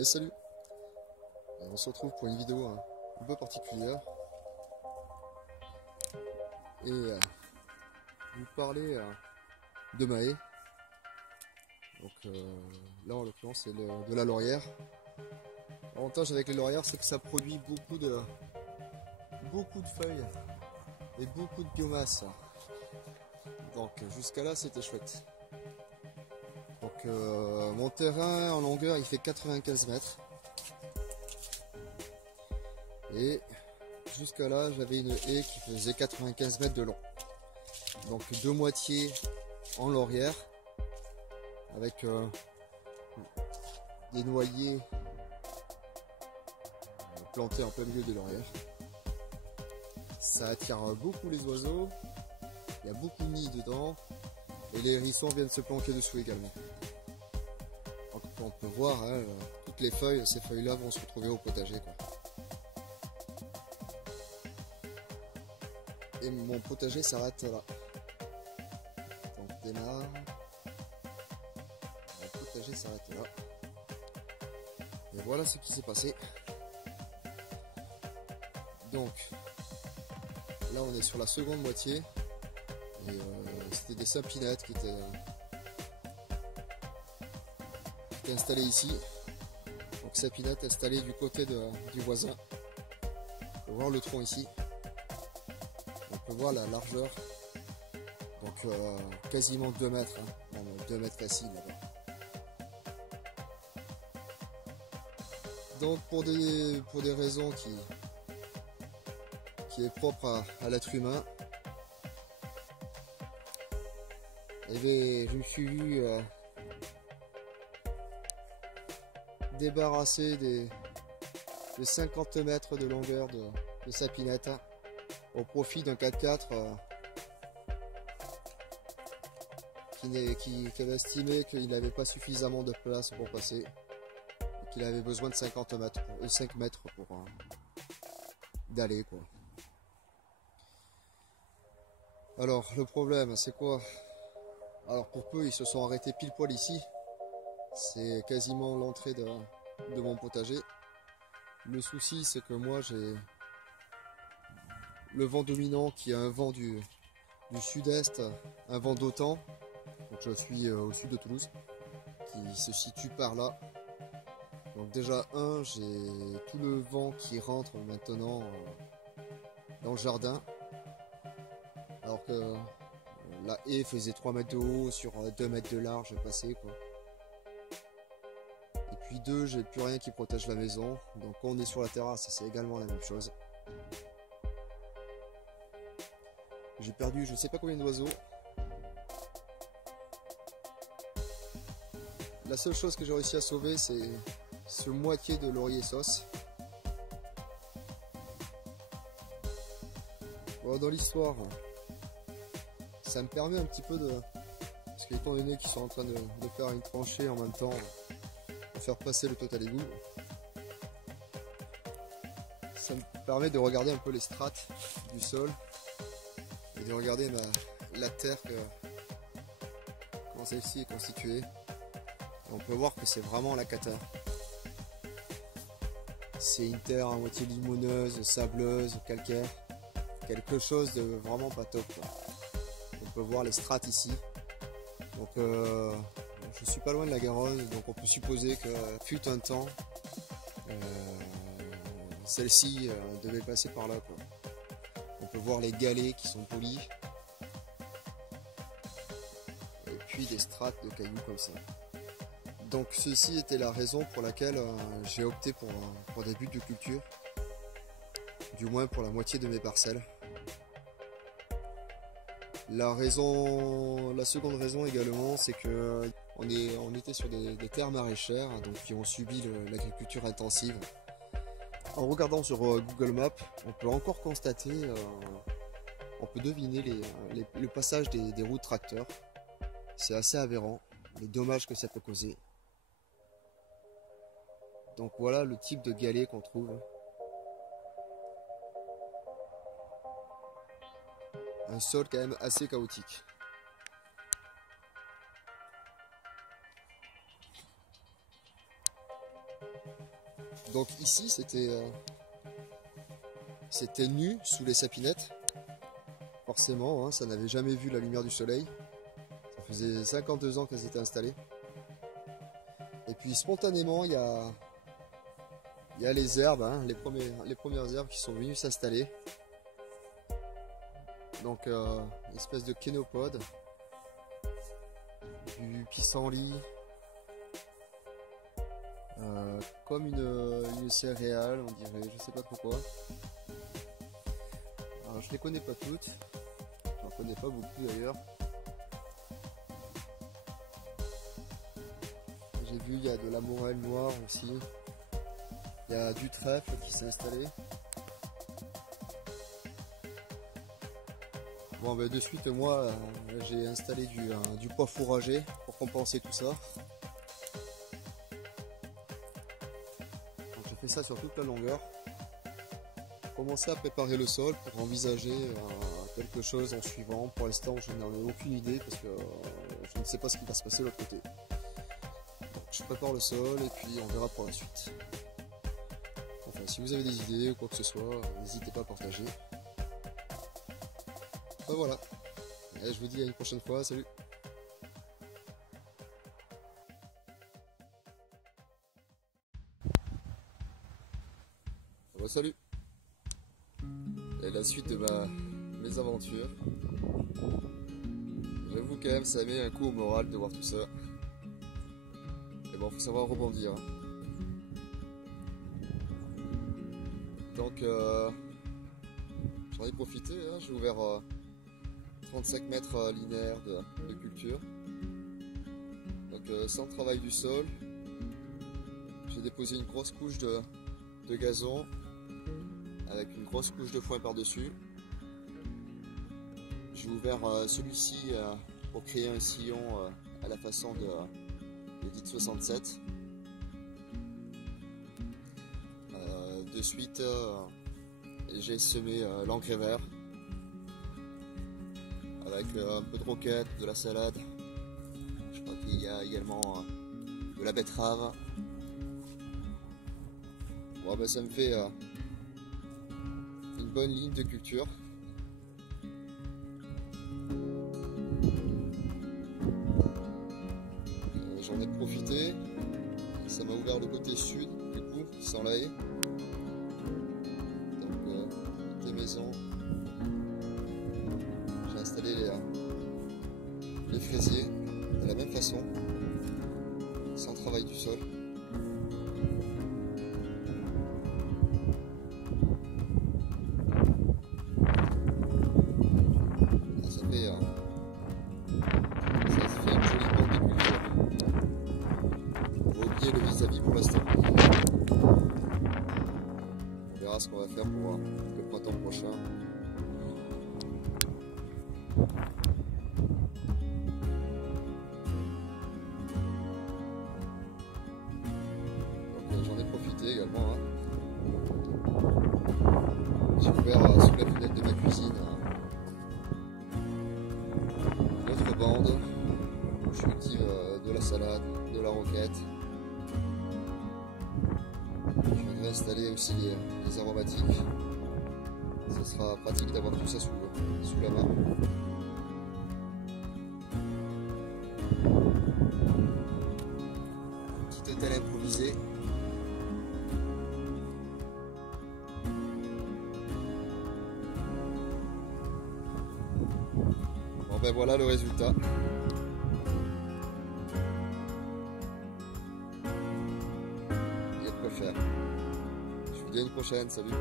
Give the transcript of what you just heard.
Et salut! On se retrouve pour une vidéo un peu particulière et vous parler de ma haie. Donc là en l'occurrence c'est de la laurière. L'avantage avec les laurières c'est que ça produit beaucoup de feuilles et beaucoup de biomasse. Donc jusqu'à là c'était chouette. Donc mon terrain en longueur il fait 95 mètres. Et jusqu'à là j'avais une haie qui faisait 95 mètres de long. Donc deux moitiés en laurière avec des noyers plantés en plein milieu des laurières. Ça attire beaucoup les oiseaux, il y a beaucoup de nids dedans et les hérissons viennent se planquer dessous également. Donc, on peut voir hein, toutes les feuilles, ces feuilles là vont se retrouver au potager quoi. Et mon potager s'arrête là. Donc démarre. Mon potager s'arrête là. Et voilà ce qui s'est passé. Donc là on est sur la seconde moitié. Et c'était des sapinettes qui étaient installées ici. Donc sapinettes installées du côté du voisin. On peut voir le tronc ici. On peut voir la largeur. Donc quasiment 2 mètres. Hein. 2 mètres facile là-bas. Donc pour des raisons qui est propre à l'être humain, eh bien, je me suis vu débarrasser de 50 mètres de longueur de sapinette au profit d'un 4x4 qui avait estimé qu'il n'avait pas suffisamment de place pour passer et qu'il avait besoin de 50 mètres et 5 mètres pour d'aller quoi. Alors le problème c'est quoi? Alors pour peu ils se sont arrêtés pile poil ici, c'est quasiment l'entrée de mon potager. Le souci c'est que moi j'ai le vent dominant qui est un vent du sud-est, un vent d'OTAN. Donc je suis au sud de Toulouse, qui se situe par là. Donc déjà j'ai tout le vent qui rentre maintenant dans le jardin. Alors que la haie faisait 3 mètres de haut sur 2 mètres de large passé quoi. Et puis j'ai plus rien qui protège la maison. Donc quand on est sur la terrasse, c'est également la même chose. J'ai perdu je sais pas combien d'oiseaux. La seule chose que j'ai réussi à sauver, c'est ce moitié de laurier sauce. Bon, dans l'histoire, ça me permet un petit peu de... Parce qu'étant donné qu'ils sont en train de faire une tranchée en même temps, pour faire passer le total égout, ça me permet de regarder un peu les strates du sol et de regarder la terre, comment celle-ci est constituée. On peut voir que c'est vraiment la cata. C'est une terre à moitié limoneuse, sableuse, calcaire. Quelque chose de vraiment pas top quoi. On peut voir les strates ici. Donc je suis pas loin de la Garonne, donc on peut supposer que fut un temps celle-ci devait passer par là quoi. On peut voir les galets qui sont polis. Et puis des strates de cailloux comme ça. Donc ceci était la raison pour laquelle j'ai opté pour des buts de culture, du moins pour la moitié de mes parcelles. La seconde raison également, c'est que on était sur des terres maraîchères, donc qui ont subi l'agriculture intensive. En regardant sur Google Maps, on peut encore constater, on peut deviner le passage des roues de tracteurs. C'est assez aberrant, les dommages que ça peut causer. Donc voilà le type de galet qu'on trouve. Un sol quand même assez chaotique. Donc ici c'était nu sous les sapinettes. Forcément, hein, ça n'avait jamais vu la lumière du soleil. Ça faisait 52 ans qu'elles étaient installées. Et puis spontanément, il y a les herbes, hein, les premières herbes qui sont venues s'installer. Donc une espèce de kénopode, du pissenlit, comme une céréale, on dirait, je sais pas trop quoi. Alors je les connais pas toutes, j'en connais pas beaucoup d'ailleurs. J'ai vu, il y a de la morelle noire aussi. Il y a du trèfle qui s'est installé. Bon, ben de suite, moi, j'ai installé du pois fourragé pour compenser tout ça. Donc j'ai fait ça sur toute la longueur. Commencer à préparer le sol pour envisager quelque chose en suivant. Pour l'instant, je n'en ai aucune idée parce que je ne sais pas ce qui va se passer de l'autre côté. Donc je prépare le sol et puis on verra pour la suite. Enfin, si vous avez des idées ou quoi que ce soit, n'hésitez pas à partager. Ben voilà. Et je vous dis à une prochaine fois. Salut. Bon, salut. Et la suite de mes aventures. J'avoue quand même ça met un coup au moral de voir tout ça. Mais bon, faut savoir rebondir. Donc j'en ai profité, hein, j'ai ouvert 35 mètres linéaires de culture. Donc sans travail du sol, j'ai déposé une grosse couche de gazon avec une grosse couche de foin par-dessus. J'ai ouvert celui-ci pour créer un sillon à la façon de DIT 67. De suite, j'ai semé l'engrais vert avec un peu de roquette, de la salade. Je crois qu'il y a également de la betterave. Bon, ben, ça me fait une bonne ligne de culture. J'en ai profité, ça m'a ouvert le côté sud du coup, sans la haie. Donc des maisons. J'ai installé les fraisiers de la même façon, sans travail du sol. Ça fait une jolie bande de culture. On va oublier le vis-à-vis pour l'instant. On verra ce qu'on va faire pour le printemps prochain. Donc j'en ai profité également. Hein. J'ai ouvert sous la fenêtre de ma cuisine une autre bande où je cultive de la salade, de la roquette. Je viendrai installer aussi les aromatiques. Ce sera pratique d'avoir tout ça sous la main. Petit hôtel improvisé. Bon ben voilà le résultat. Il y a de quoi faire. Je vous dis à une prochaine, salut.